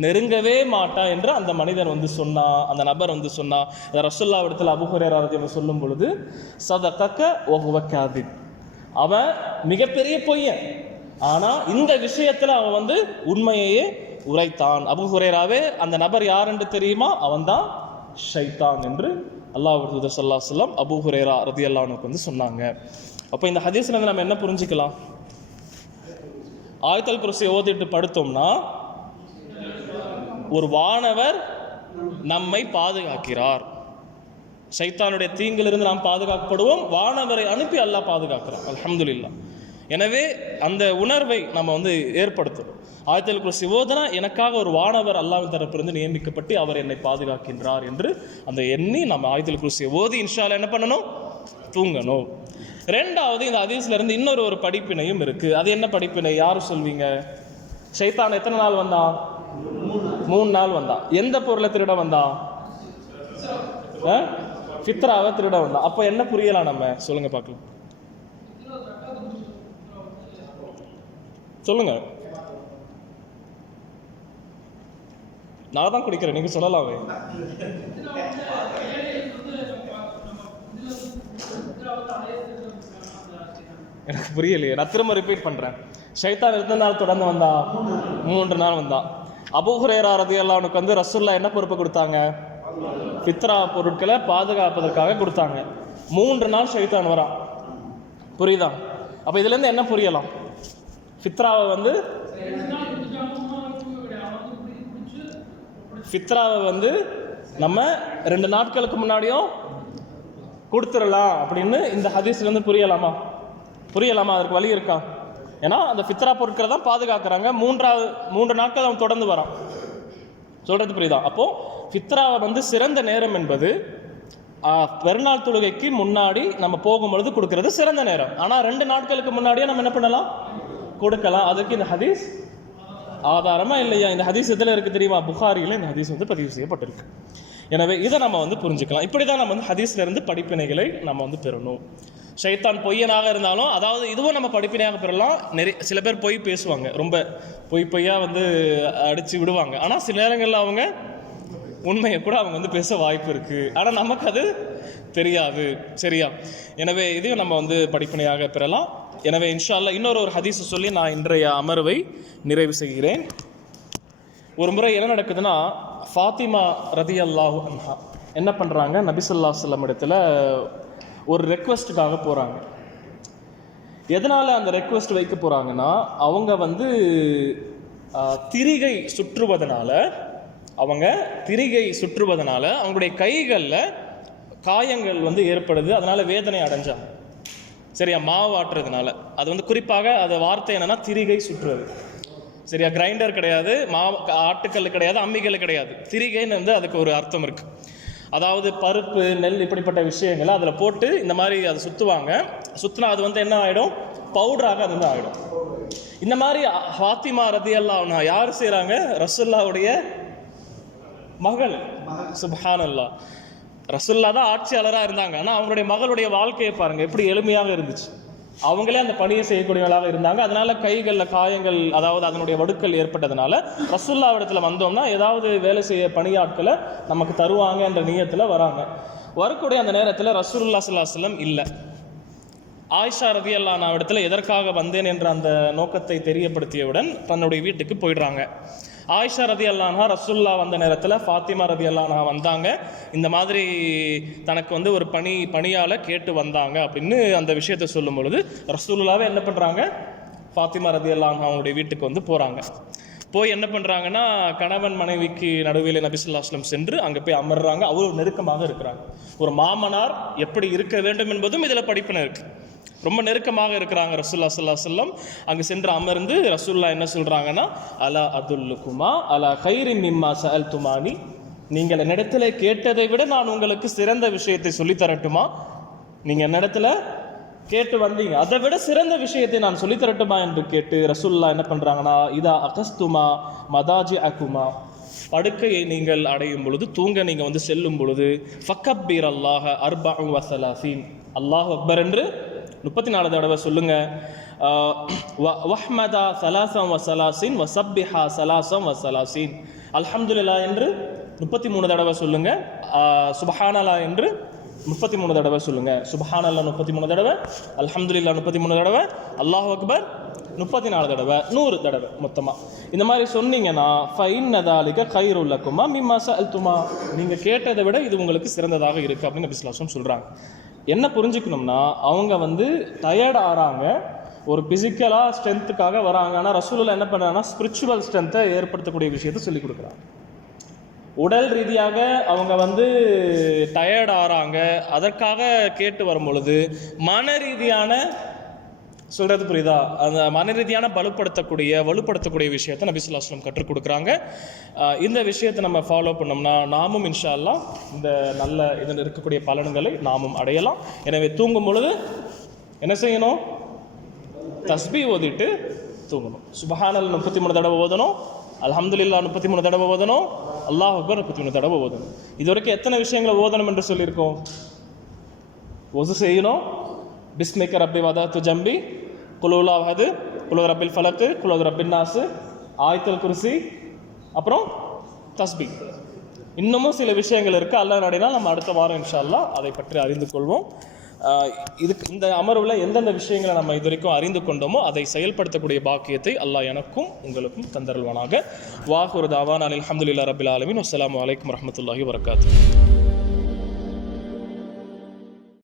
நெருங்கவே மாட்டா என்று அந்த மனிதன் வந்து சொன்னா, அந்த நபர் வந்து சொன்னா. ரசூலுல்லாஹ் இடத்துல அபூ ஹுரைரா ரலியல்லாஹு சொல்லும் பொழுது ஸதகக வ ஹுவ காதிப், அவன் மிகப்பெரிய பொய்யன், ஆனா இந்த விஷயத்துல அவன் வந்து உண்மையையே உரைத்தான். அபூ ஹுரைராவே அந்த நபர் யார் என்று தெரியுமா, அவன்தான் ஷைத்தான் என்று அல்லாஹ்வுடைய தூதர் ஸல்லல்லாஹு அலைஹி வஸல்லம் அபூ ஹுரைரா ரலியல்லாஹு அன்ஹு வந்து சொன்னாங்க. அப்போ இந்த ஹதீஸ்ல இருந்து நம்ம என்ன புரிஞ்சுக்கலாம், ஆயத்தல் குர்சி ஓதிட்டு படுத்தோம்னா ஒரு வானவர் நம்மை பாதுகாக்கிறார், ஷைத்தானுடைய தீங்கிலிருந்து நாம் பாதுகாக்கப்படுவோம், வானவரை அனுப்பி அல்லாஹ் பாதுகாக்கிறான். அல்ஹம்துலில்லாஹ். எனவே அந்த உணர்வை நம்ம வந்து ஏற்படுத்தணும். ஆயத்தல் குர்சி ஓதுனா எனக்காக ஒரு வானவர் அல்லாஹ்வின் தரப்பிலிருந்து நியமிக்கப்பட்டு அவர் என்னை பாதுகாக்கின்றார் என்று அந்த எண்ணி நம்ம ஆயத்தல் குர்சியை ஓதி இன்ஷா அல்லாஹ் என்ன பண்ணணும், தூங்கணும். ரெண்டாவது, இந்த ஹதீஸ்ல இருந்து இன்னொரு படிப்பினையும் இருக்கு. அது என்ன படிப்பினை, யாரு சொல்வீங்க? ஷைத்தான் எத்தனை நாள் வந்தான், 3 நாள் வந்தான். எந்த பொருளை திருட வந்தான், ஃபித்ராவை திருட வந்தான். அப்ப என்ன புரியலாம் நம்ம, சொல்லுங்க பார்க்கலாம், சொல்லுங்க. நான் தான் குடிக்கிறேன், நீங்க சொல்லலாமே. எனக்கு புரியலையே, நான் திரும்ப ரிப்பீட் பண்றேன். ஷைத்தான் எத்தனை நாள் தொடர்ந்து வந்தா, 3 நாள் வந்தான். அபூ ஹுரைரா ரலியல்லாஹு அன்ஹு வந்து ரசூலுல்லாஹ் என்ன பொறுப்பு கொடுத்தாங்க, ஃபித்ரா பொருட்களை பாதுகாப்பதற்காக கொடுத்தாங்க. 3 நாள் ஷைத்தான் வரான், புரியுதா? அப்ப இதுல இருந்து என்ன புரியலாம், ஃபித்ராவை வந்து நம்ம 2 நாட்களுக்கு முன்னாடியும் கொடுத்துடலாம் அப்படின்னு இந்த ஹதீஸ்ல இருந்து புரியலாமா? அதற்கு வழி இருக்கா? ஏன்னா அந்த ஃபித்ரா பொருட்களை தான் பாதுகாக்கிறாங்க. 3 நாட்கள் அவன் தொடர்ந்து வரான், சொல்றது புரியுதா? அப்போ ஃபித்ராவை வந்து சிறந்த நேரம் என்பது பெருநாள் தொழுகைக்கு முன்னாடி நம்ம போகும்பொழுது கொடுக்கறது சிறந்த நேரம். ஆனா 2 நாட்களுக்கு முன்னாடியே நம்ம என்ன பண்ணலாம், கொடுக்கலாம். அதுக்கு இந்த ஹதீஸ் ஆதாரமா இல்லையா? இந்த ஹதீஸ் எதில் இருக்கு தெரியுமா? புகாரியில் இந்த ஹதீஸ் வந்து பதிவு செய்யப்பட்டிருக்கு. எனவே இதை நம்ம வந்து புரிஞ்சுக்கலாம். இப்படி தான் நம்ம வந்து ஹதீஸ்ல இருந்து படிப்பினைகளை நம்ம வந்து பெறணும். ஷைத்தான் பொய்யனாக இருந்தாலும், அதாவது இதுவும் நம்ம படிப்பினையாக பெறலாம். சில பேர் பொய் பேசுவாங்க, ரொம்ப பொய்யா வந்து அடிச்சு விடுவாங்க. ஆனால் சில நேரங்களில் அவங்க உண்மையை கூட அவங்க வந்து பேச வாய்ப்பு இருக்கு, ஆனால் நமக்கு அது தெரியாது. சரியா? எனவே இதையும் நம்ம வந்து படிப்பினையாக பெறலாம். எனவே இன்ஷா அல்லாஹ் இன்னொரு ஹதீஸை சொல்லி நான் இன்றைய அமர்வை நிறைவு செய்கிறேன். ஒரு முறை என்ன நடக்குதுன்னா, ஃபாத்திமா ரலியல்லாஹு அன்ஹா என்ன பண்ணுறாங்க, நபி ஸல்லல்லாஹு அலைஹி வஸல்லம் இடத்துல ஒரு ரெக்வெஸ்ட்டுக்காக போகிறாங்க. எதனால் அந்த ரெக்வெஸ்ட் வைக்க போகிறாங்கன்னா, அவங்க வந்து திரிகை சுற்றுவதனால அவங்களுடைய கைகளில் காயங்கள் வந்து ஏற்படுது, அதனால் வேதனை அடைஞ்சாங்க. சரியா? மாவு ஆட்டுறதுனால. அது வந்து குறிப்பாக அது வார்த்தை என்னன்னா திரிகை சுற்றுறது. சரியா? கிரைண்டர் கிடையாது, ஆட்டுக்கல் கிடையாது, அம்மிக்கல் கிடையாது. திரிகைன்னு வந்து அதுக்கு ஒரு அர்த்தம் இருக்கு. அதாவது பருப்பு, நெல் இப்படிப்பட்ட விஷயங்களை அதில் போட்டு இந்த மாதிரி அதை சுற்றுவாங்க. சுற்றினா அது வந்து என்ன ஆகிடும்? பவுடராக அது வந்து ஆகிடும். இந்த மாதிரி ஃபாத்திமா ரலியல்லாஹு அன்ஹா யார் செய்கிறாங்க? ரசூலுல்லாஹ்வுடைய மகள். சுப்ஹானல்லாஹ். ரசூலுல்லாஹ் தான் ஆட்சியாளராக இருந்தாங்க. ஆனால் அவங்களுடைய மகளுடைய வாழ்க்கையை பாருங்கள் எப்படி எளிமையாக இருந்துச்சு. அவங்களே அந்த பணியை செய்யக்கூடியவர்களாக இருந்தாங்க. அதனால கைகளில் காயங்கள், அதாவது அதனுடைய வடுக்கள் ஏற்பட்டதுனால ரசூலுல்லாஹ் இடத்துல வந்தோம்னா ஏதாவது வேலை செய்ய பணியாட்களை நமக்கு தருவாங்க என்ற நியத்தில் வராங்க. வரக்கூடிய அந்த நேரத்தில் ரசூலுல்லாஹ் ஸல்லல்லாஹு அலைஹி வஸல்லம் இல்லை. ஆயிஷா ரலியல்லாஹு அன்ஹா இடத்துல எதற்காக வந்தேன் என்ற அந்த நோக்கத்தை தெரியப்படுத்தியவுடன் தன்னுடைய வீட்டுக்கு போயிடுறாங்க. ஆயிஷா ரலியல்லாஹு அன்ஹா ரசூலுல்லாஹ் வந்த நேரத்தில் ஃபாத்திமா ரலியல்லாஹு அன்ஹா வந்தாங்க. இந்த மாதிரி தனக்கு வந்து ஒரு பணியால் கேட்டு வந்தாங்க அப்படின்னு அந்த விஷயத்தை சொல்லும் பொழுது ரசூலுல்லாஹ்வே என்ன பண்ணுறாங்க? ஃபாத்திமா ரலியல்லாஹு அன்ஹா அவங்களுடைய வீட்டுக்கு வந்து போகிறாங்க. போய் என்ன பண்ணுறாங்கன்னா, கணவன் மனைவிக்கு நடுவில் நபி ஸல்லல்லாஹு அலைஹி வஸல்லம் சென்று அங்கே போய் அமர்றாங்க. அவ்வளோ நெருக்கமாக இருக்கிறாங்க. ஒரு மாமனார் எப்படி இருக்க வேண்டும் என்பதும் இதில் படிப்பினை இருக்குது. ரொம்ப நெருக்கமாக இருக்கிறாங்க ரசூலுல்லாஹ் ஸல்லல்லாஹு அலைஹி வஸல்லம். அங்கே சென்று அமர்ந்து ரசூலுல்லாஹ் என்ன சொல்கிறாங்கன்னா, அலா அதுல்லுக்குமா அலா கைரின் மிம்மா சஅல்துமானி, நீங்கள் என்னிடத்தில் கேட்டதை விட நான் உங்களுக்கு சிறந்த விஷயத்தை சொல்லித்தரட்டுமா? நீங்கள் என்னிடத்தில் கேட்டு வந்தீங்க, அதை விட சிறந்த விஷயத்தை நான் சொல்லித்தரட்டுமா என்று கேட்டு ரசூலுல்லாஹ் என்ன பண்ணுறாங்கன்னா, இதா அகஸ்துமா மதாஜி அகுமா, படுக்கையை நீங்கள் அடையும் பொழுது, தூங்க நீங்கள் வந்து செல்லும் பொழுது, ஃபக்கப்பீர் அல்லாஹ அர்பஉ வஸலாசீன், அல்லாஹ் அக்பர் என்று 34 தடவை சொல்லுங்க. வஹ்மதா சலாசம் வசலாசின் வசப்பிஹா சலாசம் வசலாசின், அல்ஹம்துலில்லாஹ் என்று 33 தடவை சொல்லுங்க. சுப்ஹானல்லாஹ் என்று 33 தடவை சொல்லுங்க. சுப்ஹானல்லாஹ் 33 தடவை, அல்ஹம்துலில்லாஹ் 33 தடவை, அல்லாஹ் அக்பர் 34 தடவை, 100 தடவை மொத்தமாக. இந்த மாதிரி சொன்னீங்கன்னா ஃபைன்ன தாலிக கைருல் லக்குமா மிம்மா சஅல்துமா, நீங்கள் கேட்டதை விட இது உங்களுக்கு சிறந்ததாக இருக்குது அப்படின்னு நபி ஸல்லல்லாஹு அலைஹி வஸல்லம் சொல்கிறாங்க. என்ன புரிஞ்சுக்கணும்னா, அவங்க வந்து டயர்ட் ஆகிறாங்க, ஒரு ஃபிசிக்கலாக ஸ்ட்ரென்த்துக்காக வராங்க. ஆனால் ரசூலுல்லாஹ் என்ன பண்ணுறாங்கன்னா ஸ்பிரிச்சுவல் ஸ்ட்ரென்த்தை ஏற்படுத்தக்கூடிய விஷயத்தை சொல்லிக் கொடுக்குறாங்க. உடல் ரீதியாக அவங்க வந்து டயர்ட் ஆகிறாங்க, அதற்காக கேட்டு வரும் பொழுது மன ரீதியான, சொல்கிறது புரியுதா, அந்த மன ரீதியான வலுப்படுத்தக்கூடிய விஷயத்தை நபி ஸல்லல்லாஹு அலைஹி வஸல்லம் கற்றுக் கொடுக்குறாங்க. இந்த விஷயத்தை நம்ம ஃபாலோ பண்ணோம்னா நாமும் இன்ஷா அல்லாஹ் இந்த நல்ல இதில் இருக்கக்கூடிய பலன்களை நாமும் அடையலாம். எனவே தூங்கும் பொழுது என்ன செய்யணும்? தஸ்பீ ஓதிட்டு தூங்கணும். சுப்ஹானல்லாஹ் 33 தடவை ஓதணும், அல்ஹம்துலில்லாஹ் 33 தடவை ஓதணும், அல்லாஹ் அக்பர் 33 தடவை ஓதணும். இது வரைக்கும் எத்தனை விஷயங்களை ஓதணும் என்று சொல்லியிருக்கோம்? ஒசு செய்யணும், பிஸ்மிக ரப்பி வதஅது ஜம்பி, குலூல் அஹது, குலூ ரப்பில் ஃபலக், குலூ ரப்பின் நாஸ், ஆயத்துல் குர்சி, அப்புறம் தஸ்பீ. இன்னமும் சில விஷயங்கள் இருக்குது. அல்லாஹ் நாடினால் நம்ம அடுத்த வாரம் இன்ஷா அல்லாஹ் அதை பற்றி அறிந்து கொள்வோம். இந்த அமர்வில் எந்தெந்த விஷயங்களை நம்ம இது வரைக்கும் அறிந்து கொண்டோமோ அதை செயல்படுத்தக்கூடிய பாக்கியத்தை அல்லாஹ் எனக்கும் உங்களுக்கும் தந்தருள்வானாக. வாஹுரு தாவான் அல்ஹம்துலில்லாஹி ரப்பில் ஆலமீன். அஸ்ஸலாமு அலைக்கும் வரஹ்மத்துல்லாஹி வபரகாத்துஹு.